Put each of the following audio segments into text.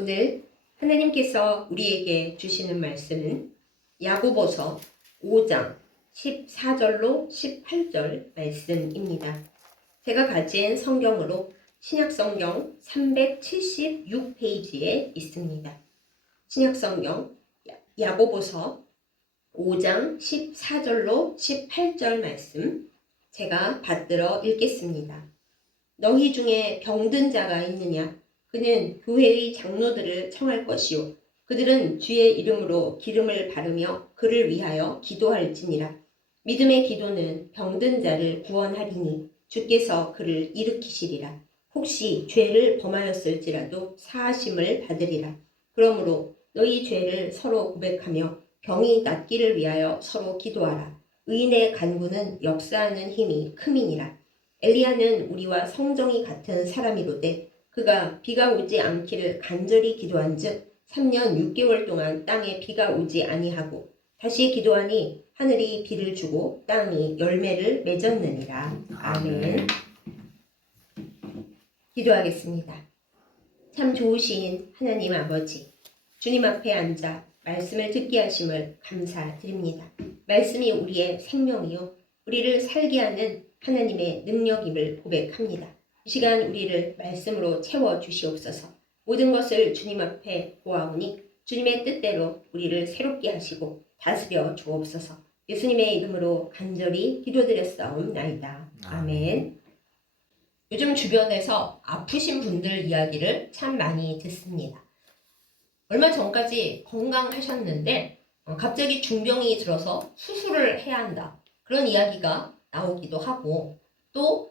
오늘 하나님께서 우리에게 주시는 말씀은 야고보서 5장 14절로 18절 말씀입니다. 제가 가진 성경으로 신약성경 376페이지에 있습니다. 신약성경 야고보서 5장 14절로 18절 말씀 제가 받들어 읽겠습니다. 너희 중에 병든 자가 있느냐? 그는 교회의 장로들을 청할 것이요 그들은 주의 이름으로 기름을 바르며 그를 위하여 기도할지니라. 믿음의 기도는 병든 자를 구원하리니 주께서 그를 일으키시리라. 혹시 죄를 범하였을지라도 사하심을 받으리라. 그러므로 너희 죄를 서로 고백하며 병이 낫기를 위하여 서로 기도하라. 의인의 간구는 역사하는 힘이 큼이니라. 엘리야는 우리와 성정이 같은 사람이로되 그가 비가 오지 않기를 간절히 기도한즉 3년 6개월 동안 땅에 비가 오지 아니하고 다시 기도하니 하늘이 비를 주고 땅이 열매를 맺었느니라. 아멘. 기도하겠습니다. 참 좋으신 하나님 아버지, 주님 앞에 앉아 말씀을 듣게 하심을 감사드립니다. 말씀이 우리의 생명이요 우리를 살게 하는 하나님의 능력임을 고백합니다. 이 시간 우리를 말씀으로 채워주시옵소서. 모든 것을 주님 앞에 보아오니 주님의 뜻대로 우리를 새롭게 하시고 다스려 주옵소서. 예수님의 이름으로 간절히 기도드렸사옵나이다. 아멘. 요즘 주변에서 아프신 분들 이야기를 참 많이 듣습니다. 얼마 전까지 건강하셨는데 갑자기 중병이 들어서 수술을 해야 한다. 그런 이야기가 나오기도 하고 또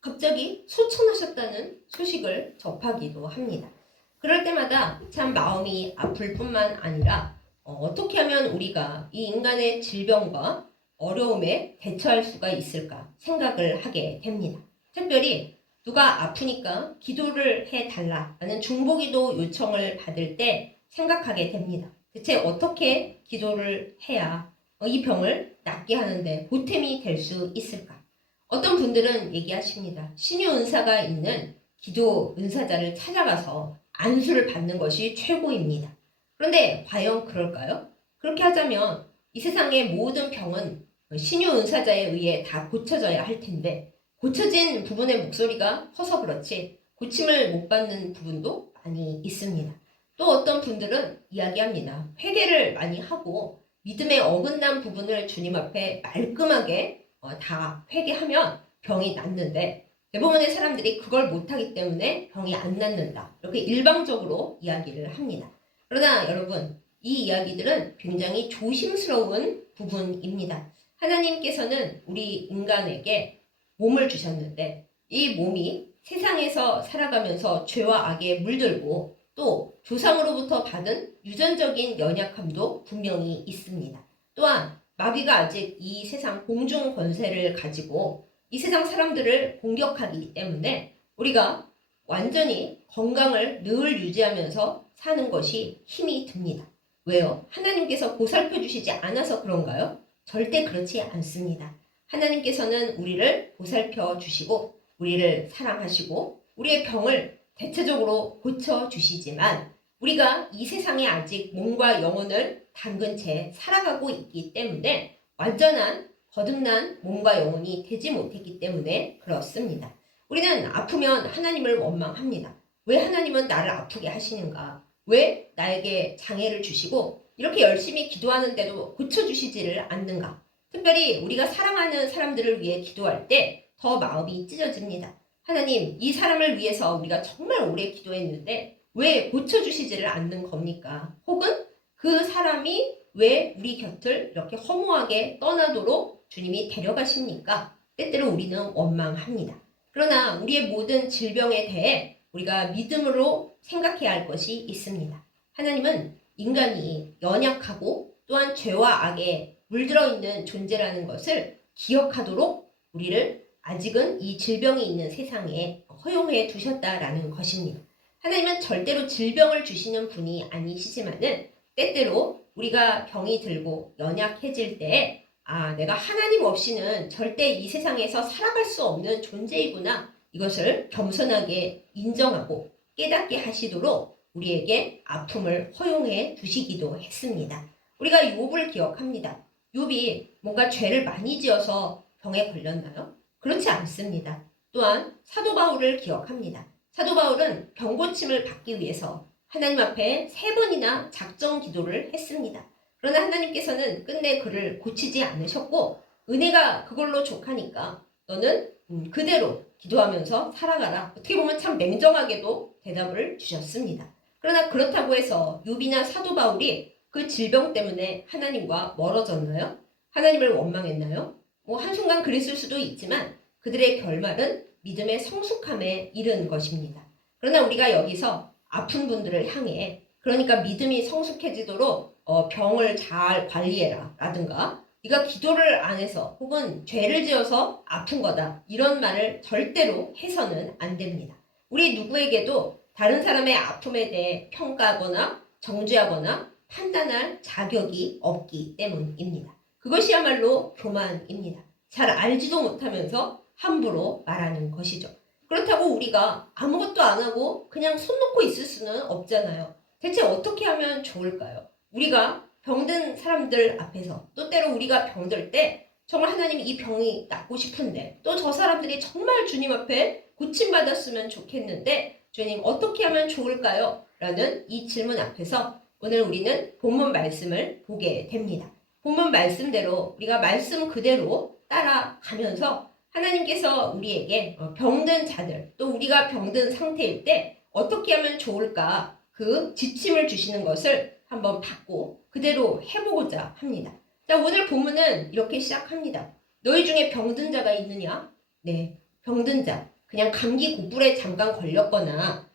갑자기 소천하셨다는 소식을 접하기도 합니다. 그럴 때마다 참 마음이 아플 뿐만 아니라 어떻게 하면 우리가 이 인간의 질병과 어려움에 대처할 수가 있을까 생각을 하게 됩니다. 특별히 누가 아프니까 기도를 해달라는 중보기도 요청을 받을 때 생각하게 됩니다. 대체 어떻게 기도를 해야 이 병을 낫게 하는데 보탬이 될 수 있을까? 어떤 분들은 얘기하십니다. 신유 은사가 있는 기도 은사자를 찾아가서 안수를 받는 것이 최고입니다. 그런데 과연 그럴까요? 그렇게 하자면 이 세상의 모든 병은 신유 은사자에 의해 다 고쳐져야 할 텐데 고쳐진 부분의 목소리가 커서 그렇지 고침을 못 받는 부분도 많이 있습니다. 또 어떤 분들은 이야기합니다. 회개를 많이 하고 믿음에 어긋난 부분을 주님 앞에 말끔하게 다 회개하면 병이 낫는데 대부분의 사람들이 그걸 못하기 때문에 병이 안 낫는다. 이렇게 일방적으로 이야기를 합니다. 그러나 여러분, 이 이야기들은 굉장히 조심스러운 부분입니다. 하나님께서는 우리 인간에게 몸을 주셨는데 이 몸이 세상에서 살아가면서 죄와 악에 물들고 또 조상으로부터 받은 유전적인 연약함도 분명히 있습니다. 또한 마귀가 아직 이 세상 공중 권세를 가지고 이 세상 사람들을 공격하기 때문에 우리가 완전히 건강을 늘 유지하면서 사는 것이 힘이 듭니다. 왜요? 하나님께서 보살펴 주시지 않아서 그런가요? 절대 그렇지 않습니다. 하나님께서는 우리를 보살펴 주시고 우리를 사랑하시고 우리의 병을 대체적으로 고쳐 주시지만 우리가 이 세상에 아직 몸과 영혼을 담근 채 살아가고 있기 때문에 완전한 거듭난 몸과 영혼이 되지 못했기 때문에 그렇습니다. 우리는 아프면 하나님을 원망합니다. 왜 하나님은 나를 아프게 하시는가? 왜 나에게 장애를 주시고 이렇게 열심히 기도하는데도 고쳐주시지를 않는가? 특별히 우리가 사랑하는 사람들을 위해 기도할 때 더 마음이 찢어집니다. 하나님, 이 사람을 위해서 우리가 정말 오래 기도했는데 왜 고쳐주시지를 않는 겁니까? 혹은 그 사람이 왜 우리 곁을 이렇게 허무하게 떠나도록 주님이 데려가십니까? 때때로 우리는 원망합니다. 그러나 우리의 모든 질병에 대해 우리가 믿음으로 생각해야 할 것이 있습니다. 하나님은 인간이 연약하고 또한 죄와 악에 물들어 있는 존재라는 것을 기억하도록 우리를 아직은 이 질병이 있는 세상에 허용해 두셨다라는 것입니다. 하나님은 절대로 질병을 주시는 분이 아니시지만은 때때로 우리가 병이 들고 연약해질 때 내가 하나님 없이는 절대 이 세상에서 살아갈 수 없는 존재이구나 이것을 겸손하게 인정하고 깨닫게 하시도록 우리에게 아픔을 허용해 주시기도 했습니다. 우리가 욥을 기억합니다. 욥이 뭔가 죄를 많이 지어서 병에 걸렸나요? 그렇지 않습니다. 또한 사도 바울을 기억합니다. 사도 바울은 병 고침을 받기 위해서 하나님 앞에 3번이나 작정 기도를 했습니다. 그러나 하나님께서는 끝내 그를 고치지 않으셨고 은혜가 그걸로 족하니까 너는 그대로 기도하면서 살아가라. 어떻게 보면 참 냉정하게도 대답을 주셨습니다. 그러나 그렇다고 해서 욥이나 사도 바울이 그 질병 때문에 하나님과 멀어졌나요? 하나님을 원망했나요? 한순간 그랬을 수도 있지만 그들의 결말은 믿음의 성숙함에 이른 것입니다. 그러나 우리가 여기서 아픈 분들을 향해 그러니까 믿음이 성숙해지도록 병을 잘 관리해라 라든가 네가 기도를 안 해서 혹은 죄를 지어서 아픈 거다 이런 말을 절대로 해서는 안 됩니다. 우리 누구에게도 다른 사람의 아픔에 대해 평가하거나 정죄하거나 판단할 자격이 없기 때문입니다. 그것이야말로 교만입니다. 잘 알지도 못하면서 함부로 말하는 것이죠. 그렇다고 우리가 아무것도 안 하고 그냥 손 놓고 있을 수는 없잖아요. 대체 어떻게 하면 좋을까요? 우리가 병든 사람들 앞에서 또 때로 우리가 병들 때 정말 하나님 이 병이 낫고 싶은데 또 저 사람들이 정말 주님 앞에 고침받았으면 좋겠는데 주님 어떻게 하면 좋을까요? 라는 이 질문 앞에서 오늘 우리는 본문 말씀을 보게 됩니다. 본문 말씀대로 우리가 말씀 그대로 따라가면서 하나님께서 우리에게 병든 자들 또 우리가 병든 상태일 때 어떻게 하면 좋을까 그 지침을 주시는 것을 한번 받고 그대로 해보고자 합니다. 자, 오늘 본문은 이렇게 시작합니다. 너희 중에 병든 자가 있느냐? 네, 병든 자. 그냥 감기 고불에 잠깐 걸렸거나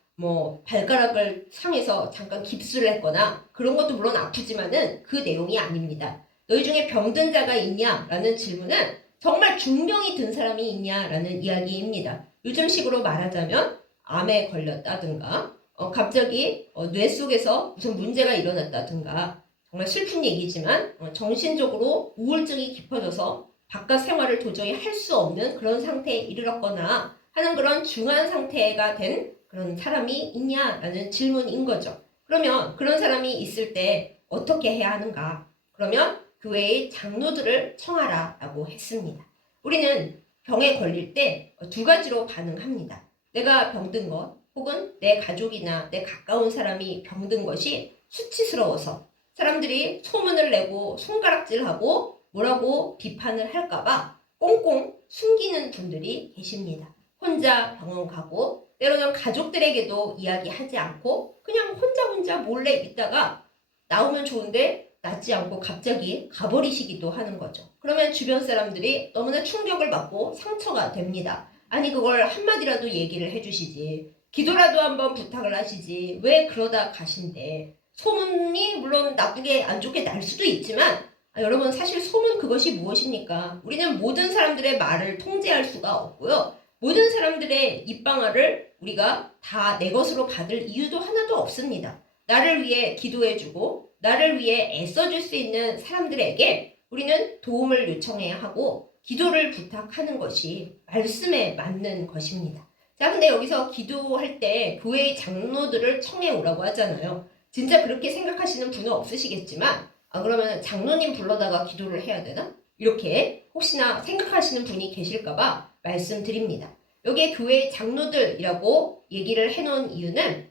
발가락을 상해서 잠깐 깁스를 했거나 그런 것도 물론 아프지만은 그 내용이 아닙니다. 너희 중에 병든 자가 있냐라는 질문은 정말 중병이 든 사람이 있냐라는 이야기입니다. 요즘식으로 말하자면 암에 걸렸다든가 갑자기 뇌 속에서 무슨 문제가 일어났다든가 정말 슬픈 얘기지만 정신적으로 우울증이 깊어져서 바깥 생활을 도저히 할 수 없는 그런 상태에 이르렀거나 하는 그런 중한 상태가 된 그런 사람이 있냐라는 질문인 거죠. 그러면 그런 사람이 있을 때 어떻게 해야 하는가? 그러면 교회의 장로들을 청하라 라고 했습니다. 우리는 병에 걸릴 때 2가지로 반응합니다. 내가 병든 것 혹은 내 가족이나 내 가까운 사람이 병든 것이 수치스러워서 사람들이 소문을 내고 손가락질하고 뭐라고 비판을 할까봐 꽁꽁 숨기는 분들이 계십니다. 혼자 병원 가고 때로는 가족들에게도 이야기하지 않고 그냥 혼자 몰래 있다가 나오면 좋은데 낫지 않고 갑자기 가버리시기도 하는 거죠. 그러면 주변 사람들이 너무나 충격을 받고 상처가 됩니다. 아니 그걸 한마디라도 얘기를 해주시지. 기도라도 한번 부탁을 하시지. 왜 그러다 가신대. 소문이 물론 나쁘게 안 좋게 날 수도 있지만 여러분 사실 소문 그것이 무엇입니까? 우리는 모든 사람들의 말을 통제할 수가 없고요. 모든 사람들의 입방아를 우리가 다 내 것으로 받을 이유도 하나도 없습니다. 나를 위해 기도해주고 나를 위해 애써줄 수 있는 사람들에게 우리는 도움을 요청해야 하고 기도를 부탁하는 것이 말씀에 맞는 것입니다. 자, 근데 여기서 기도할 때 교회의 장로들을 청해 오라고 하잖아요. 진짜 그렇게 생각하시는 분은 없으시겠지만 그러면 장로님 불러다가 기도를 해야 되나? 이렇게 혹시나 생각하시는 분이 계실까봐 말씀드립니다. 여기에 교회의 장로들이라고 얘기를 해놓은 이유는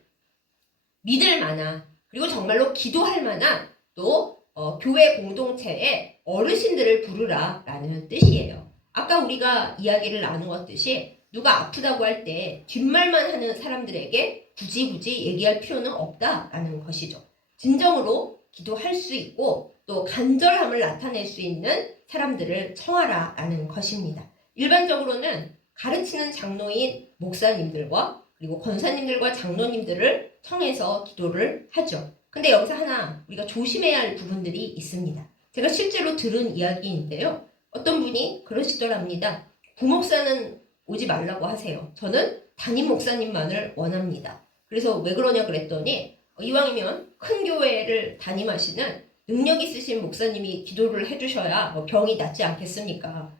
믿을 만한 그리고 정말로 기도할 만한 또 교회 공동체의 어르신들을 부르라 라는 뜻이에요. 아까 우리가 이야기를 나누었듯이 누가 아프다고 할 때 뒷말만 하는 사람들에게 굳이 얘기할 필요는 없다라는 것이죠. 진정으로 기도할 수 있고 또 간절함을 나타낼 수 있는 사람들을 청하라 라는 것입니다. 일반적으로는 가르치는 장로인 목사님들과 그리고 권사님들과 장로님들을 청해서 기도를 하죠. 근데 여기서 하나 우리가 조심해야 할 부분들이 있습니다. 제가 실제로 들은 이야기인데요. 어떤 분이 그러시더랍니다. 부목사는 오지 말라고 하세요. 저는 담임 목사님만을 원합니다. 그래서 왜 그러냐 그랬더니 이왕이면 큰 교회를 담임하시는 능력 있으신 목사님이 기도를 해주셔야 병이 낫지 않겠습니까?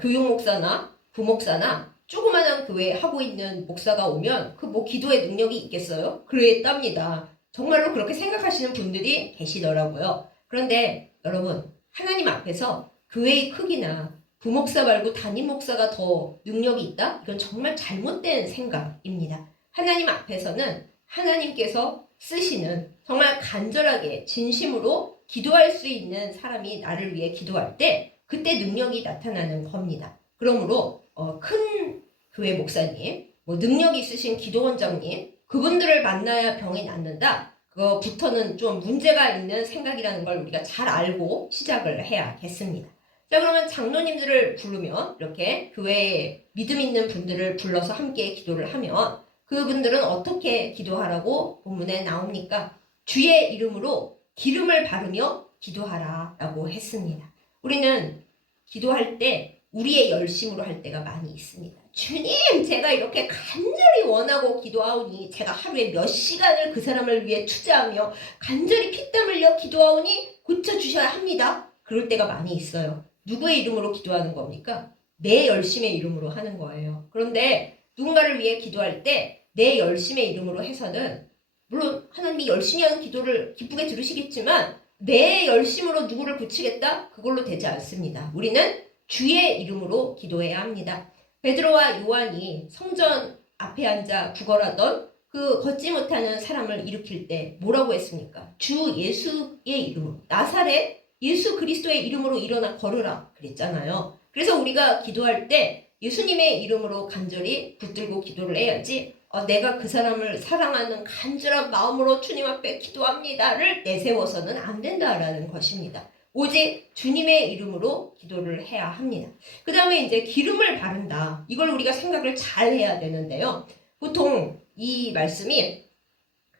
교육 목사나 부목사나 조그마한 교회 하고 있는 목사가 오면 그 뭐 기도의 능력이 있겠어요? 그랬답니다. 정말로 그렇게 생각하시는 분들이 계시더라고요. 그런데 여러분, 하나님 앞에서 교회의 크기나 부목사 말고 담임 목사가 더 능력이 있다? 이건 정말 잘못된 생각입니다. 하나님 앞에서는 하나님께서 쓰시는 정말 간절하게 진심으로 기도할 수 있는 사람이 나를 위해 기도할 때 그때 능력이 나타나는 겁니다. 그러므로 큰 교회 목사님, 뭐 능력 있으신 기도원장님, 그분들을 만나야 병이 낫는다. 그거부터는 좀 문제가 있는 생각이라는 걸 우리가 잘 알고 시작을 해야겠습니다. 자, 그러면 장로님들을 부르면 이렇게 교회에 믿음 있는 분들을 불러서 함께 기도를 하면 그분들은 어떻게 기도하라고 본문에 나옵니까? 주의 이름으로 기름을 바르며 기도하라 라고 했습니다. 우리는 기도할 때 우리의 열심으로 할 때가 많이 있습니다. 주님, 제가 이렇게 간절히 원하고 기도하오니 제가 하루에 몇 시간을 그 사람을 위해 투자하며 간절히 피땀 흘려 기도하오니 고쳐주셔야 합니다. 그럴 때가 많이 있어요. 누구의 이름으로 기도하는 겁니까? 내 열심의 이름으로 하는 거예요. 그런데 누군가를 위해 기도할 때 내 열심의 이름으로 해서는 물론 하나님이 열심히 하는 기도를 기쁘게 들으시겠지만 내 열심으로 누구를 고치겠다? 그걸로 되지 않습니다. 우리는 주의 이름으로 기도해야 합니다. 베드로와 요한이 성전 앞에 앉아 구걸하던 그 걷지 못하는 사람을 일으킬 때 뭐라고 했습니까? 주 예수의 이름으로, 나사렛 예수 그리스도의 이름으로 일어나 걸으라 그랬잖아요. 그래서 우리가 기도할 때 예수님의 이름으로 간절히 붙들고 기도를 해야지 내가 그 사람을 사랑하는 간절한 마음으로 주님 앞에 기도합니다를 내세워서는 안 된다라는 것입니다. 오직 주님의 이름으로 기도를 해야 합니다. 그 다음에 이제 기름을 바른다. 이걸 우리가 생각을 잘 해야 되는데요. 보통 이 말씀이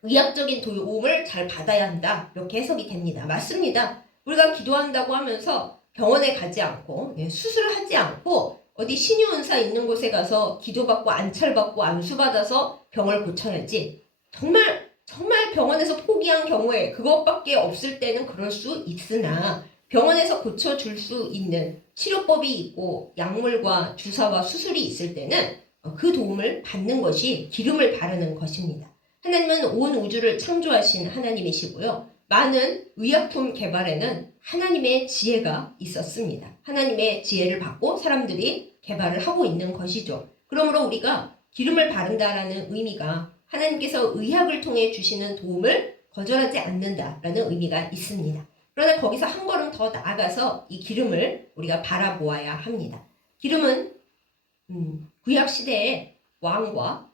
의학적인 도움을 잘 받아야 한다. 이렇게 해석이 됩니다. 맞습니다. 우리가 기도한다고 하면서 병원에 가지 않고 수술을 하지 않고 어디 신유은사 있는 곳에 가서 기도받고 안찰받고 안수받아서 병을 고쳐야지. 정말 병원에서 포기한 경우에 그것밖에 없을 때는 그럴 수 있으나 병원에서 고쳐줄 수 있는 치료법이 있고 약물과 주사와 수술이 있을 때는 그 도움을 받는 것이 기름을 바르는 것입니다. 하나님은 온 우주를 창조하신 하나님이시고요. 많은 의약품 개발에는 하나님의 지혜가 있었습니다. 하나님의 지혜를 받고 사람들이 개발을 하고 있는 것이죠. 그러므로 우리가 기름을 바른다라는 의미가 하나님께서 의학을 통해 주시는 도움을 거절하지 않는다라는 의미가 있습니다. 그러나 거기서 한 걸음 더 나아가서 이 기름을 우리가 바라보아야 합니다. 기름은 구약시대에 왕과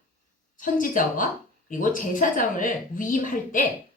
선지자와 그리고 제사장을 위임할 때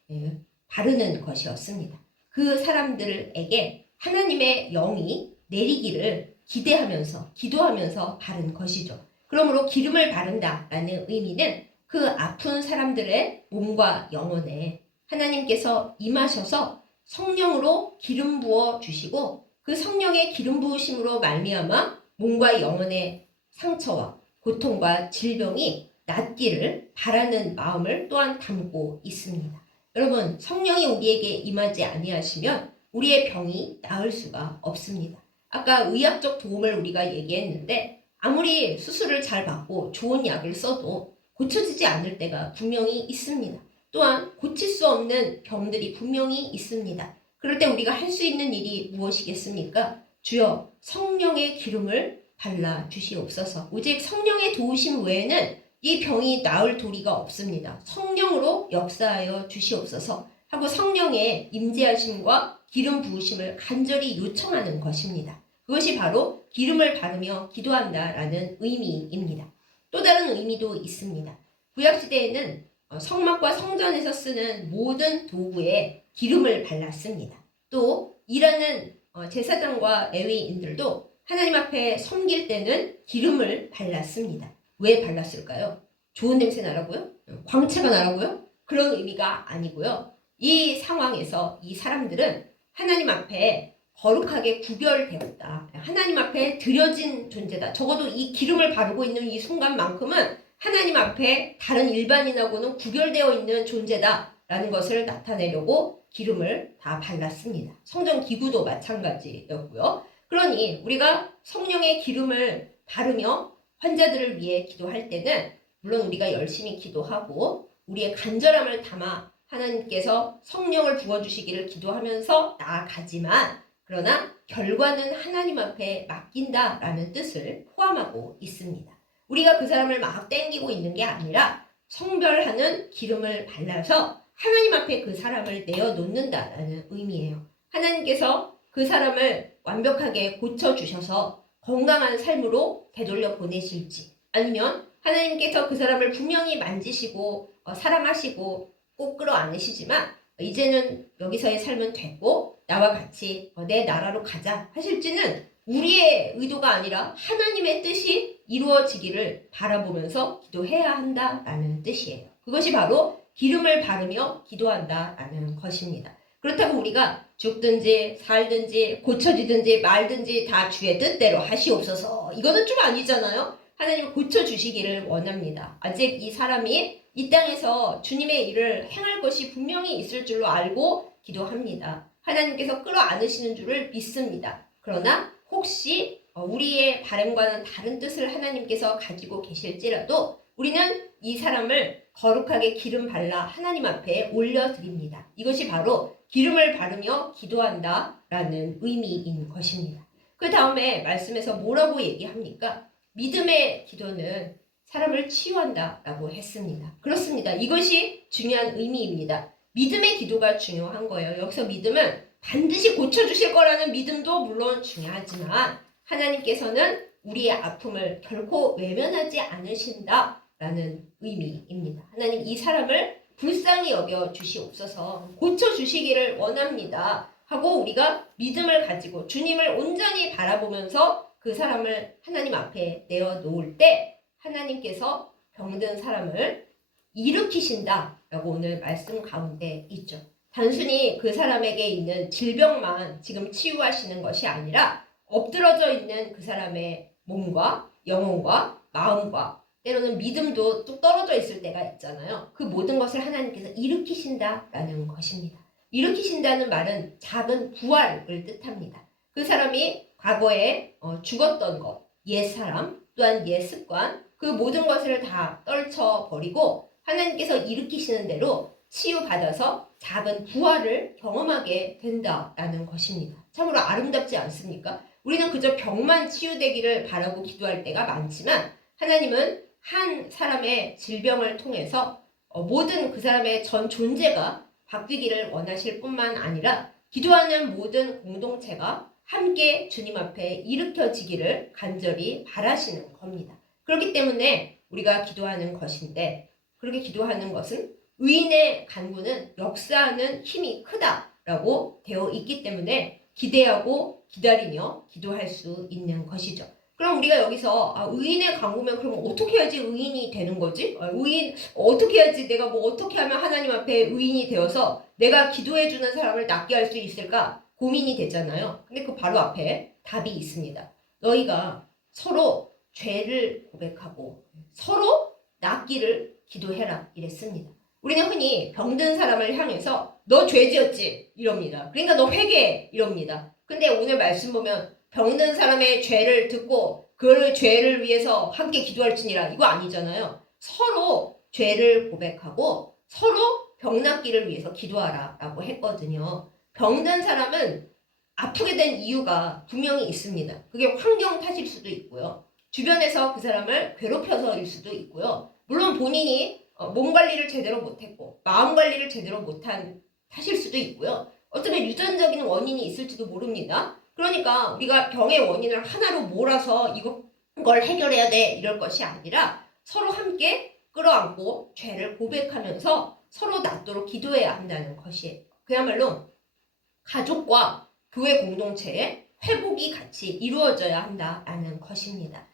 바르는 것이었습니다. 그 사람들에게 하나님의 영이 내리기를 기대하면서 기도하면서 바른 것이죠. 그러므로 기름을 바른다라는 의미는 그 아픈 사람들의 몸과 영혼에 하나님께서 임하셔서 성령으로 기름 부어 주시고 그 성령의 기름 부으심으로 말미암아 몸과 영혼의 상처와 고통과 질병이 낫기를 바라는 마음을 또한 담고 있습니다. 여러분, 성령이 우리에게 임하지 아니하시면 우리의 병이 나을 수가 없습니다. 아까 의학적 도움을 우리가 얘기했는데 아무리 수술을 잘 받고 좋은 약을 써도 고쳐지지 않을 때가 분명히 있습니다. 또한 고칠 수 없는 병들이 분명히 있습니다. 그럴 때 우리가 할 수 있는 일이 무엇이겠습니까? 주여 성령의 기름을 발라 주시옵소서. 오직 성령의 도우심 외에는 이 병이 나을 도리가 없습니다. 성령으로 역사하여 주시옵소서 하고 성령의 임재하심과 기름 부으심을 간절히 요청하는 것입니다. 그것이 바로 기름을 바르며 기도한다라는 의미입니다. 또 다른 의미도 있습니다. 구약시대에는 성막과 성전에서 쓰는 모든 도구에 기름을 발랐습니다. 또 일하는 제사장과 레위인들도 하나님 앞에 섬길 때는 기름을 발랐습니다. 왜 발랐을까요? 좋은 냄새 나라고요? 광채가 나라고요? 그런 의미가 아니고요. 이 상황에서 이 사람들은 하나님 앞에 거룩하게 구별되었다. 하나님 앞에 드려진 존재다. 적어도 이 기름을 바르고 있는 이 순간만큼은 하나님 앞에 다른 일반인하고는 구별되어 있는 존재다라는 것을 나타내려고 기름을 다 발랐습니다. 성전 기구도 마찬가지였고요. 그러니 우리가 성령의 기름을 바르며 환자들을 위해 기도할 때는 물론 우리가 열심히 기도하고 우리의 간절함을 담아 하나님께서 성령을 부어주시기를 기도하면서 나아가지만 그러나 결과는 하나님 앞에 맡긴다라는 뜻을 포함하고 있습니다. 우리가 그 사람을 막 땡기고 있는 게 아니라 성별하는 기름을 발라서 하나님 앞에 그 사람을 내어놓는다라는 의미예요. 하나님께서 그 사람을 완벽하게 고쳐주셔서 건강한 삶으로 되돌려 보내실지 아니면 하나님께서 그 사람을 분명히 만지시고 사랑하시고 꼭 끌어안으시지만 이제는 여기서의 삶은 됐고 나와 같이 내 나라로 가자 하실지는 우리의 의도가 아니라 하나님의 뜻이 이루어지기를 바라보면서 기도해야 한다라는 뜻이에요. 그것이 바로 기름을 바르며 기도한다라는 것입니다. 그렇다고 우리가 죽든지 살든지 고쳐지든지 말든지 다 주의 뜻대로 하시옵소서. 이거는 좀 아니잖아요. 하나님 고쳐주시기를 원합니다. 아직 이 사람이 이 땅에서 주님의 일을 행할 것이 분명히 있을 줄로 알고 기도합니다. 하나님께서 끌어안으시는 줄을 믿습니다. 그러나 혹시 우리의 바람과는 다른 뜻을 하나님께서 가지고 계실지라도 우리는 이 사람을 거룩하게 기름 발라 하나님 앞에 올려드립니다. 이것이 바로 기름을 바르며 기도한다라는 의미인 것입니다. 그 다음에 말씀에서 뭐라고 얘기합니까? 믿음의 기도는 사람을 치유한다라고 했습니다. 그렇습니다. 이것이 중요한 의미입니다. 믿음의 기도가 중요한 거예요. 여기서 믿음은 반드시 고쳐주실 거라는 믿음도 물론 중요하지만 하나님께서는 우리의 아픔을 결코 외면하지 않으신다라는 의미입니다. 하나님 이 사람을 불쌍히 여겨 주시옵소서 고쳐주시기를 원합니다 하고 우리가 믿음을 가지고 주님을 온전히 바라보면서 그 사람을 하나님 앞에 내어놓을 때 하나님께서 병든 사람을 일으키신다라고 오늘 말씀 가운데 있죠. 단순히 그 사람에게 있는 질병만 지금 치유하시는 것이 아니라 엎드러져 있는 그 사람의 몸과 영혼과 마음과 때로는 믿음도 뚝 떨어져 있을 때가 있잖아요. 그 모든 것을 하나님께서 일으키신다라는 것입니다. 일으키신다는 말은 작은 부활을 뜻합니다. 그 사람이 과거에 죽었던 것, 옛사람 또한 옛습관 그 모든 것을 다 떨쳐버리고 하나님께서 일으키시는 대로 치유받아서 작은 부활을 경험하게 된다라는 것입니다. 참으로 아름답지 않습니까? 우리는 그저 병만 치유되기를 바라고 기도할 때가 많지만 하나님은 한 사람의 질병을 통해서 모든 그 사람의 전 존재가 바뀌기를 원하실 뿐만 아니라 기도하는 모든 공동체가 함께 주님 앞에 일으켜지기를 간절히 바라시는 겁니다. 그렇기 때문에 우리가 기도하는 것인데 그렇게 기도하는 것은 의인의 간구는 역사하는 힘이 크다라고 되어 있기 때문에 기대하고 기다리며 기도할 수 있는 것이죠. 그럼 우리가 여기서 의인의 간구면 그럼 어떻게 해야지 의인이 되는 거지? 의인 어떻게 해야지 내가 뭐 어떻게 하면 하나님 앞에 의인이 되어서 내가 기도해주는 사람을 낫게 할 수 있을까? 고민이 되잖아요. 근데 그 바로 앞에 답이 있습니다. 너희가 서로 죄를 고백하고 서로 낫기를 기도해라 이랬습니다. 우리는 흔히 병든 사람을 향해서 너 죄 지었지 이럽니다. 그러니까 너 회개해 이럽니다. 근데 오늘 말씀 보면 병든 사람의 죄를 듣고 그 죄를 위해서 함께 기도할지니라 이거 아니잖아요. 서로 죄를 고백하고 서로 병 낫기를 위해서 기도하라 라고 했거든요. 병든 사람은 아프게 된 이유가 분명히 있습니다. 그게 환경 탓일 수도 있고요. 주변에서 그 사람을 괴롭혀서일 수도 있고요. 물론 본인이 몸 관리를 제대로 못했고 마음 관리를 제대로 못한 탓일 수도 있고요. 어쩌면 유전적인 원인이 있을지도 모릅니다. 그러니까 우리가 병의 원인을 하나로 몰아서 이걸 해결해야 돼 이럴 것이 아니라 서로 함께 끌어안고 죄를 고백하면서 서로 낫도록 기도해야 한다는 것이에요. 그야말로 가족과 교회 공동체의 회복이 같이 이루어져야 한다는 것입니다.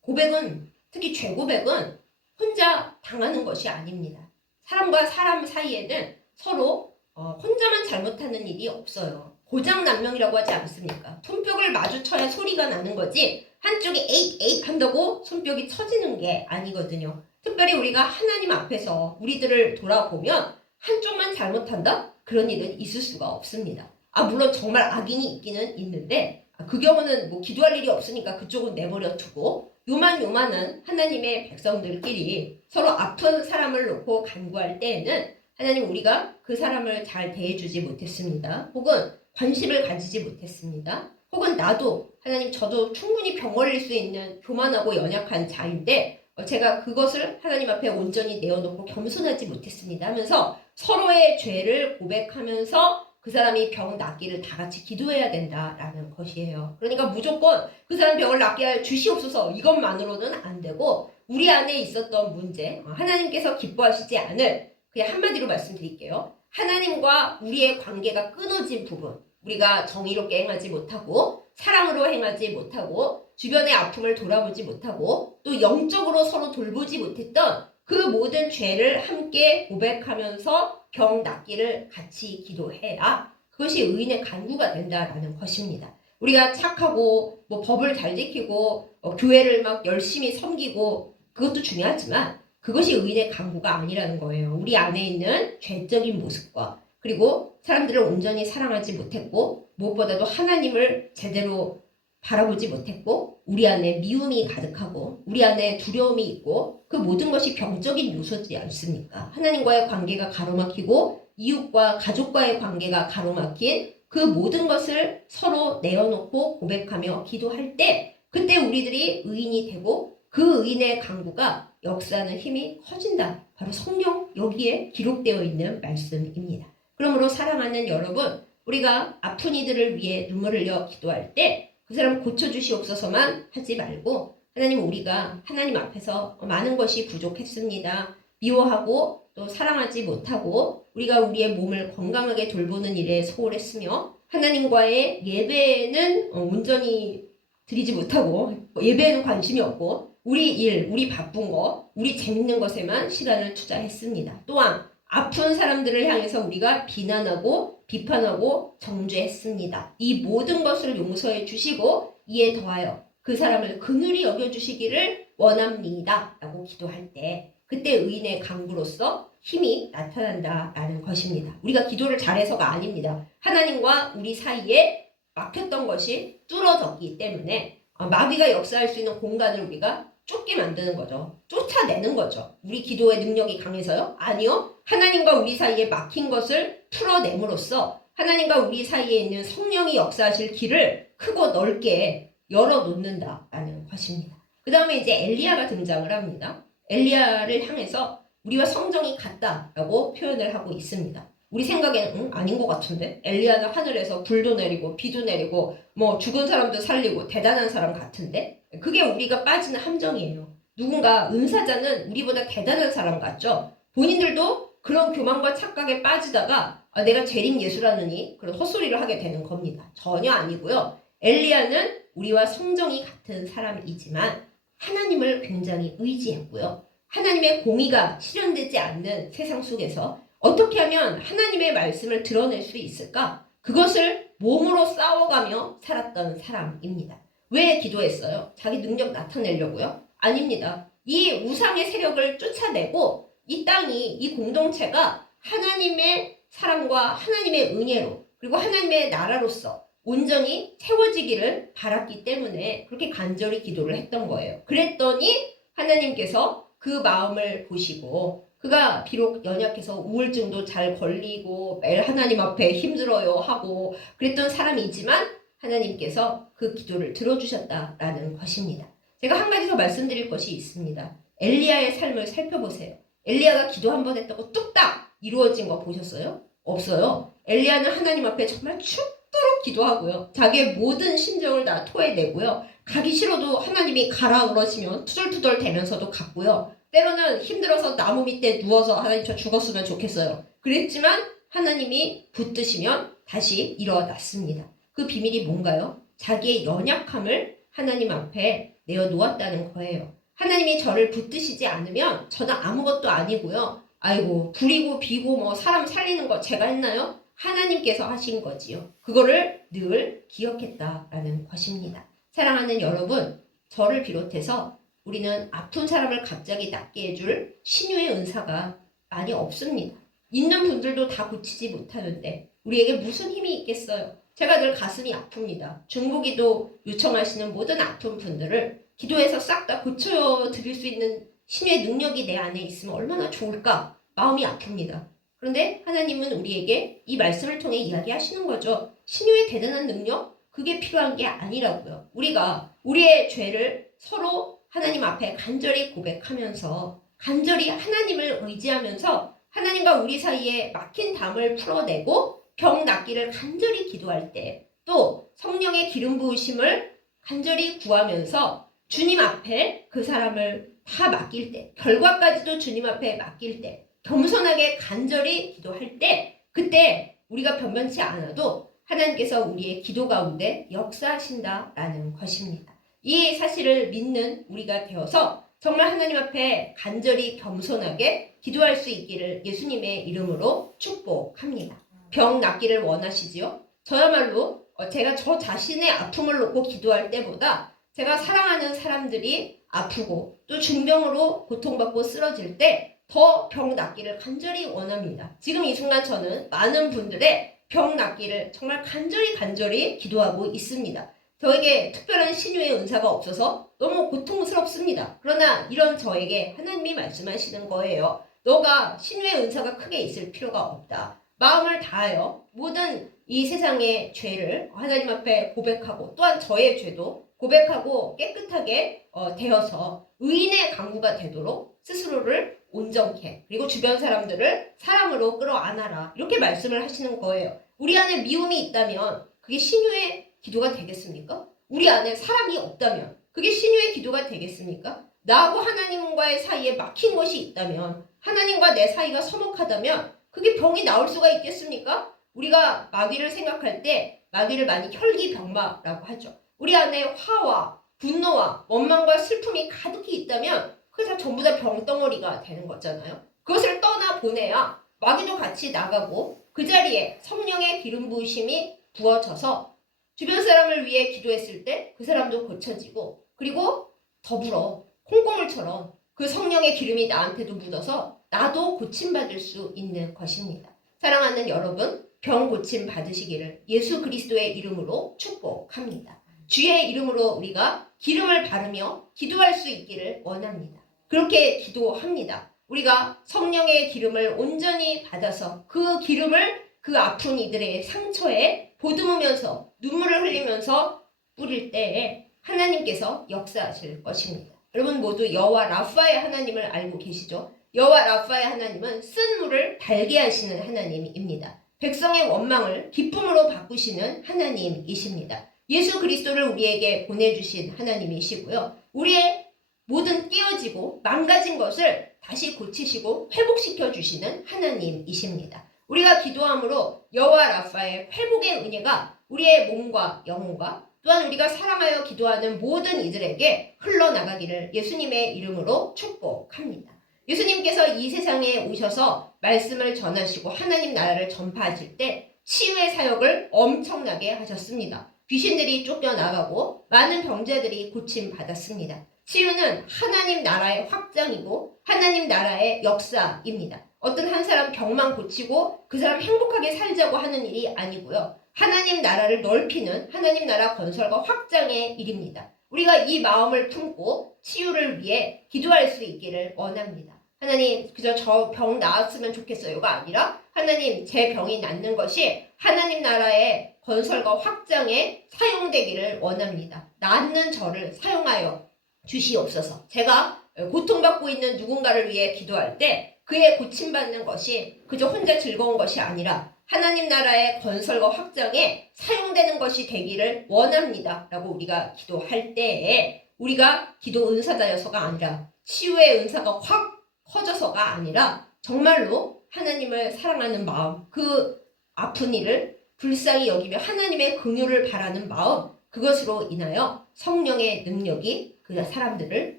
고백은 특히 죄 고백은 혼자 당하는 것이 아닙니다. 사람과 사람 사이에는 서로 혼자만 잘못하는 일이 없어요. 고장난명이라고 하지 않습니까? 손뼉을 마주쳐야 소리가 나는 거지 한쪽이 에잇 에잇 한다고 손뼉이 터지는 게 아니거든요. 특별히 우리가 하나님 앞에서 우리들을 돌아보면 한쪽만 잘못한다? 그런 일은 있을 수가 없습니다. 물론 정말 악인이 있기는 있는데 그 경우는 뭐 기도할 일이 없으니까 그쪽은 내버려 두고 요만한 하나님의 백성들끼리 서로 아픈 사람을 놓고 간구할 때에는 하나님 우리가 그 사람을 잘 대해주지 못했습니다. 혹은 관심을 가지지 못했습니다. 혹은 나도 하나님 저도 충분히 병 걸릴 수 있는 교만하고 연약한 자인데 제가 그것을 하나님 앞에 온전히 내어놓고 겸손하지 못했습니다 하면서 서로의 죄를 고백하면서 그 사람이 병 낫기를 다 같이 기도해야 된다라는 것이에요. 그러니까 무조건 그 사람 병을 낫게 주시옵소서 이것만으로는 안 되고 우리 안에 있었던 문제, 하나님께서 기뻐하시지 않을, 그냥 한마디로 말씀드릴게요. 하나님과 우리의 관계가 끊어진 부분, 우리가 정의롭게 행하지 못하고 사랑으로 행하지 못하고 주변의 아픔을 돌아보지 못하고 또 영적으로 서로 돌보지 못했던 그 모든 죄를 함께 고백하면서 병 낫기를 같이 기도해야 그것이 의인의 간구가 된다라는 것입니다. 우리가 착하고 법을 잘 지키고 교회를 막 열심히 섬기고 그것도 중요하지만 그것이 의인의 간구가 아니라는 거예요. 우리 안에 있는 죄적인 모습과 그리고 사람들을 온전히 사랑하지 못했고 무엇보다도 하나님을 제대로 바라보지 못했고 우리 안에 미움이 가득하고 우리 안에 두려움이 있고 그 모든 것이 병적인 요소지 않습니까? 하나님과의 관계가 가로막히고 이웃과 가족과의 관계가 가로막힌 그 모든 것을 서로 내어놓고 고백하며 기도할 때 그때 우리들이 의인이 되고 그 의인의 간구가 역사하는 힘이 커진다. 바로 성경 여기에 기록되어 있는 말씀입니다. 그러므로 사랑하는 여러분, 우리가 아픈 이들을 위해 눈물을 흘려 기도할 때 그 사람 고쳐주시옵소서만 하지 말고 하나님 우리가 하나님 앞에서 많은 것이 부족했습니다. 미워하고 또 사랑하지 못하고 우리가 우리의 몸을 건강하게 돌보는 일에 소홀했으며 하나님과의 예배는 온전히 드리지 못하고 예배에는 관심이 없고 우리 일, 우리 바쁜 거, 우리 재밌는 것에만 시간을 투자했습니다. 또한 아픈 사람들을 향해서 우리가 비난하고 비판하고 정죄했습니다. 이 모든 것을 용서해 주시고 이에 더하여 그 사람을 긍휼히 여겨주시기를 원합니다 라고 기도할 때 그때 의인의 강구로서 힘이 나타난다라는 것입니다. 우리가 기도를 잘해서가 아닙니다. 하나님과 우리 사이에 막혔던 것이 뚫어졌기 때문에 마귀가 역사할 수 있는 공간을 우리가 좁게 만드는 거죠. 쫓아내는 거죠. 우리 기도의 능력이 강해서요? 아니요. 하나님과 우리 사이에 막힌 것을 풀어냄으로써 하나님과 우리 사이에 있는 성령이 역사하실 길을 크고 넓게 열어놓는다라는 것입니다. 그 다음에 이제 엘리야가 등장을 합니다. 엘리야를 향해서 우리와 성정이 같다라고 표현을 하고 있습니다. 우리 생각에는 아닌 것 같은데 엘리야는 하늘에서 불도 내리고 비도 내리고 죽은 사람도 살리고 대단한 사람 같은데 그게 우리가 빠지는 함정이에요. 누군가 은사자는 우리보다 대단한 사람 같죠. 본인들도 그런 교만과 착각에 빠지다가 내가 재림 예수라느니 그런 헛소리를 하게 되는 겁니다. 전혀 아니고요. 엘리야는 우리와 성정이 같은 사람이지만 하나님을 굉장히 의지했고요. 하나님의 공의가 실현되지 않는 세상 속에서 어떻게 하면 하나님의 말씀을 드러낼 수 있을까? 그것을 몸으로 싸워가며 살았던 사람입니다. 왜 기도했어요? 자기 능력 나타내려고요? 아닙니다. 이 우상의 세력을 쫓아내고 이 땅이, 이 공동체가 하나님의 사랑과 하나님의 은혜로 그리고 하나님의 나라로서 온전히 채워지기를 바랐기 때문에 그렇게 간절히 기도를 했던 거예요. 그랬더니 하나님께서 그 마음을 보시고 그가 비록 연약해서 우울증도 잘 걸리고 매일 하나님 앞에 힘들어요 하고 그랬던 사람이지만 하나님께서 그 기도를 들어주셨다라는 것입니다. 제가 한 가지 더 말씀드릴 것이 있습니다. 엘리야의 삶을 살펴보세요. 엘리야가 기도 한 번 했다고 뚝딱 이루어진 거 보셨어요? 없어요. 엘리야는 하나님 앞에 정말 죽도록 기도하고요. 자기의 모든 심정을 다 토해내고요. 가기 싫어도 하나님이 가라 그러시면 투덜투덜 대면서도 갔고요. 때로는 힘들어서 나무 밑에 누워서 하나님 저 죽었으면 좋겠어요. 그랬지만 하나님이 붙드시면 다시 일어났습니다. 그 비밀이 뭔가요? 자기의 연약함을 하나님 앞에 내어놓았다는 거예요. 하나님이 저를 붙드시지 않으면 저는 아무것도 아니고요. 아이고 부리고 비고 사람 살리는 거 제가 했나요? 하나님께서 하신 거지요. 그거를 늘 기억했다라는 것입니다. 사랑하는 여러분, 저를 비롯해서 우리는 아픈 사람을 갑자기 낫게 해줄 신유의 은사가 많이 없습니다. 있는 분들도 다 고치지 못하는데 우리에게 무슨 힘이 있겠어요? 제가 늘 가슴이 아픕니다. 중보기도 요청하시는 모든 아픈 분들을 기도해서 싹 다 고쳐드릴 수 있는 신의 능력이 내 안에 있으면 얼마나 좋을까? 마음이 아픕니다. 그런데 하나님은 우리에게 이 말씀을 통해 이야기하시는 거죠. 신유의 대단한 능력? 그게 필요한 게 아니라고요. 우리가 우리의 죄를 서로 하나님 앞에 간절히 고백하면서 간절히 하나님을 의지하면서 하나님과 우리 사이에 막힌 담을 풀어내고 병 낫기를 간절히 기도할 때 또 성령의 기름 부으심을 간절히 구하면서 주님 앞에 그 사람을 다 맡길 때 결과까지도 주님 앞에 맡길 때 겸손하게 간절히 기도할 때 그때 우리가 변변치 않아도 하나님께서 우리의 기도 가운데 역사하신다라는 것입니다. 이 사실을 믿는 우리가 되어서 정말 하나님 앞에 간절히 겸손하게 기도할 수 있기를 예수님의 이름으로 축복합니다. 병 낫기를 원하시지요? 저야말로 제가 저 자신의 아픔을 놓고 기도할 때보다 제가 사랑하는 사람들이 아프고 또 중병으로 고통받고 쓰러질 때 더 병 낫기를 간절히 원합니다. 지금 이 순간 저는 많은 분들의 병 낫기를 정말 간절히 기도하고 있습니다. 저에게 특별한 신유의 은사가 없어서 너무 고통스럽습니다. 그러나 이런 저에게 하나님이 말씀하시는 거예요. 너가 신유의 은사가 크게 있을 필요가 없다. 마음을 다하여 모든 이 세상의 죄를 하나님 앞에 고백하고 또한 저의 죄도 고백하고 깨끗하게 되어서 의인의 강구가 되도록 스스로를 온전케 그리고 주변 사람들을 사랑으로 끌어안아라 이렇게 말씀을 하시는 거예요. 우리 안에 미움이 있다면 그게 신유의 기도가 되겠습니까? 우리 안에 사랑이 없다면 그게 신유의 기도가 되겠습니까? 나하고 하나님과의 사이에 막힌 것이 있다면 하나님과 내 사이가 서먹하다면 그게 병이 나올 수가 있겠습니까? 우리가 마귀를 생각할 때 마귀를 많이 혈기병마라고 하죠. 우리 안에 화와 분노와 원망과 슬픔이 가득히 있다면 그게 다 전부 다 병덩어리가 되는 거잖아요. 그것을 떠나보내야 마귀도 같이 나가고 그 자리에 성령의 기름 부으심이 부어져서 주변 사람을 위해 기도했을 때 그 사람도 고쳐지고 그리고 더불어 콩고물처럼 그 성령의 기름이 나한테도 묻어서 나도 고침받을 수 있는 것입니다. 사랑하는 여러분, 병 고침 받으시기를 예수 그리스도의 이름으로 축복합니다. 주의 이름으로 우리가 기름을 바르며 기도할 수 있기를 원합니다. 그렇게 기도합니다. 우리가 성령의 기름을 온전히 받아서 그 기름을 그 아픈 이들의 상처에 보듬으면서 눈물을 흘리면서 뿌릴 때에 하나님께서 역사하실 것입니다. 여러분 모두 여호와 라파의 하나님을 알고 계시죠? 여호와 라파의 하나님은 쓴 물을 달게 하시는 하나님입니다. 백성의 원망을 기쁨으로 바꾸시는 하나님이십니다. 예수 그리스도를 우리에게 보내주신 하나님이시고요. 우리의 모든 깨어지고 망가진 것을 다시 고치시고 회복시켜 주시는 하나님이십니다. 우리가 기도함으로 여호와 라파의 회복의 은혜가 우리의 몸과 영혼과 또한 우리가 사랑하여 기도하는 모든 이들에게 흘러나가기를 예수님의 이름으로 축복합니다. 예수님께서 이 세상에 오셔서 말씀을 전하시고 하나님 나라를 전파하실 때 치유의 사역을 엄청나게 하셨습니다. 귀신들이 쫓겨나가고 많은 병자들이 고침받았습니다. 치유는 하나님 나라의 확장이고 하나님 나라의 역사입니다. 어떤 한 사람 병만 고치고 그 사람 행복하게 살자고 하는 일이 아니고요. 하나님 나라를 넓히는 하나님 나라 건설과 확장의 일입니다. 우리가 이 마음을 품고 치유를 위해 기도할 수 있기를 원합니다. 하나님 그저 저 병 나았으면 좋겠어요가 아니라 하나님 제 병이 낫는 것이 하나님 나라의 건설과 확장에 사용되기를 원합니다. 낫는 저를 사용하여 주시옵소서. 제가 고통받고 있는 누군가를 위해 기도할 때 그의 고침받는 것이 그저 혼자 즐거운 것이 아니라 하나님 나라의 건설과 확장에 사용되는 것이 되기를 원합니다. 라고 우리가 기도할 때에 우리가 기도 은사자여서가 아니라 치유의 은사가 확 커져서가 아니라 정말로 하나님을 사랑하는 마음, 그 아픈 이를 불쌍히 여기며 하나님의 긍휼을 바라는 마음, 그것으로 인하여 성령의 능력이 그 사람들을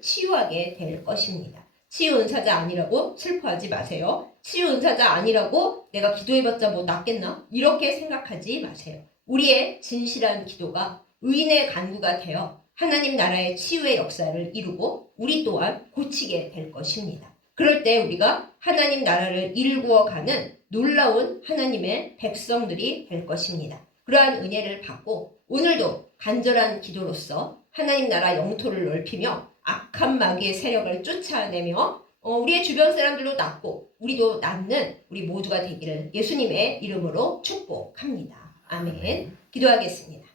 치유하게 될 것입니다. 치유 은사자 아니라고 슬퍼하지 마세요. 치유 은사자 아니라고 내가 기도해봤자 뭐 낫겠나? 이렇게 생각하지 마세요. 우리의 진실한 기도가 의인의 간구가 되어 하나님 나라의 치유의 역사를 이루고 우리 또한 고치게 될 것입니다. 그럴 때 우리가 하나님 나라를 일구어가는 놀라운 하나님의 백성들이 될 것입니다. 그러한 은혜를 받고 오늘도 간절한 기도로서 하나님 나라 영토를 넓히며 악한 마귀의 세력을 쫓아내며 우리의 주변 사람들도 낫고 우리도 낫는 우리 모두가 되기를 예수님의 이름으로 축복합니다. 아멘. 기도하겠습니다.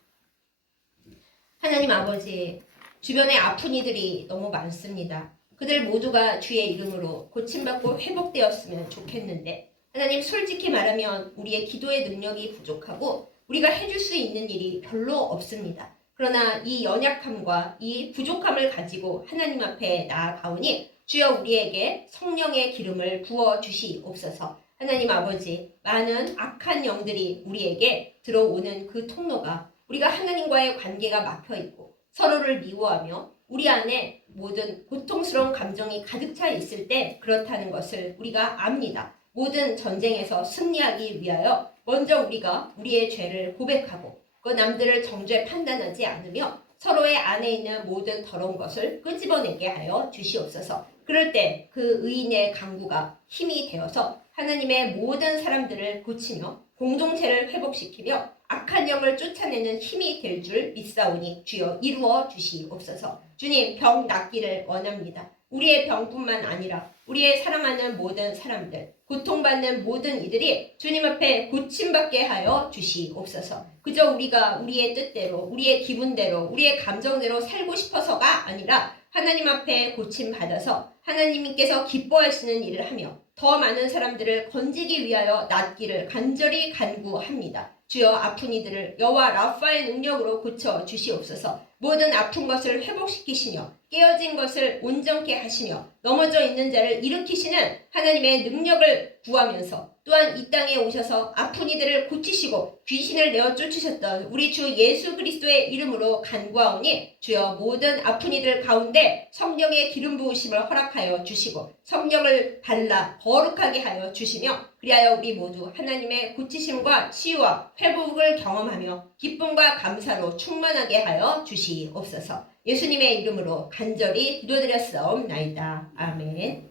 하나님 아버지, 주변에 아픈 이들이 너무 많습니다. 그들 모두가 주의 이름으로 고침받고 회복되었으면 좋겠는데 하나님, 솔직히 말하면 우리의 기도의 능력이 부족하고 우리가 해줄 수 있는 일이 별로 없습니다. 그러나 이 연약함과 이 부족함을 가지고 하나님 앞에 나아가오니 주여 우리에게 성령의 기름을 부어 주시옵소서. 하나님 아버지, 많은 악한 영들이 우리에게 들어오는 그 통로가 우리가 하나님과의 관계가 막혀있고 서로를 미워하며 우리 안에 모든 고통스러운 감정이 가득 차 있을 때 그렇다는 것을 우리가 압니다. 모든 전쟁에서 승리하기 위하여 먼저 우리가 우리의 죄를 고백하고 그 남들을 정죄 판단하지 않으며 서로의 안에 있는 모든 더러운 것을 끄집어내게 하여 주시옵소서. 그럴 때 그 의인의 강구가 힘이 되어서 하나님의 모든 사람들을 고치며 공동체를 회복시키며 악한 영을 쫓아내는 힘이 될 줄 믿사오니 주여 이루어 주시옵소서. 주님, 병 낫기를 원합니다. 우리의 병뿐만 아니라 우리의 사랑하는 모든 사람들, 고통받는 모든 이들이 주님 앞에 고침받게 하여 주시옵소서. 그저 우리가 우리의 뜻대로, 우리의 기분대로, 우리의 감정대로 살고 싶어서가 아니라 하나님 앞에 고침받아서 하나님께서 기뻐하시는 일을 하며 더 많은 사람들을 건지기 위하여 낫기를 간절히 간구합니다. 주여, 아픈 이들을 여호와 라파의 능력으로 고쳐 주시옵소서. 모든 아픈 것을 회복시키시며 깨어진 것을 온전케 하시며 넘어져 있는 자를 일으키시는 하나님의 능력을 구하면서 또한 이 땅에 오셔서 아픈 이들을 고치시고 귀신을 내어 쫓으셨던 우리 주 예수 그리스도의 이름으로 간구하오니 주여, 모든 아픈 이들 가운데 성령의 기름 부으심을 허락하여 주시고 성령을 발라 거룩하게 하여 주시며 그리하여 우리 모두 하나님의 고치심과 치유와 회복을 경험하며 기쁨과 감사로 충만하게 하여 주시옵소서. 예수님의 이름으로 간절히 기도드렸사옵나이다. 아멘.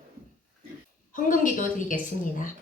헌금기도 드리겠습니다.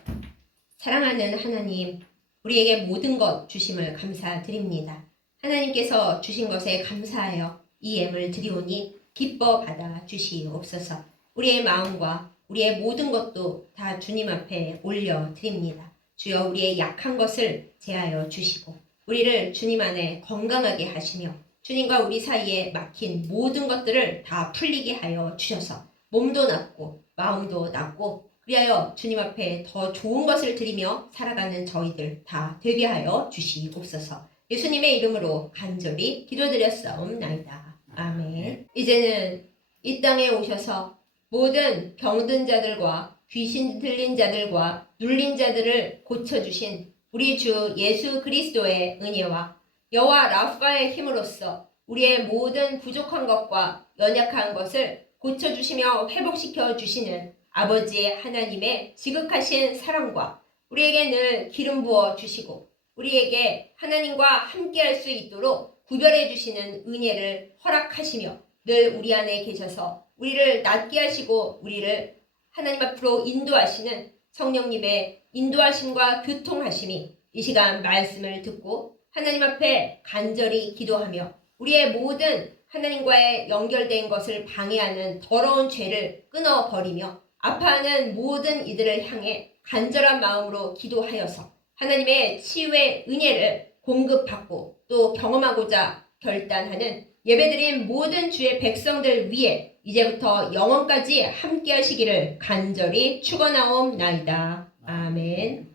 사랑하는 하나님, 우리에게 모든 것 주심을 감사드립니다. 하나님께서 주신 것에 감사하여 이 예물 드리오니 기뻐 받아 주시옵소서. 우리의 마음과 우리의 모든 것도 다 주님 앞에 올려드립니다. 주여, 우리의 약한 것을 제하여 주시고 우리를 주님 안에 건강하게 하시며 주님과 우리 사이에 막힌 모든 것들을 다 풀리게 하여 주셔서 몸도 낫고 마음도 낫고 그리하여 주님 앞에 더 좋은 것을 드리며 살아가는 저희들 다 되게 하여 주시옵소서. 예수님의 이름으로 간절히 기도드렸사옵나이다. 아멘. 이제는 이 땅에 오셔서 모든 병든 자들과 귀신 들린 자들과 눌린 자들을 고쳐주신 우리 주 예수 그리스도의 은혜와 여호와 라파의 힘으로써 우리의 모든 부족한 것과 연약한 것을 고쳐주시며 회복시켜 주시는 아버지 하나님의 지극하신 사랑과 우리에게 늘 기름 부어 주시고 우리에게 하나님과 함께 할 수 있도록 구별해 주시는 은혜를 허락하시며 늘 우리 안에 계셔서 우리를 낫게 하시고 우리를 하나님 앞으로 인도하시는 성령님의 인도하심과 교통하심이 이 시간 말씀을 듣고 하나님 앞에 간절히 기도하며 우리의 모든 하나님과의 연결된 것을 방해하는 더러운 죄를 끊어버리며 아파하는 모든 이들을 향해 간절한 마음으로 기도하여서 하나님의 치유의 은혜를 공급받고 또 경험하고자 결단하는 예배드린 모든 주의 백성들 위에 이제부터 영원까지 함께 하시기를 간절히 축원하옵나이다. 아멘.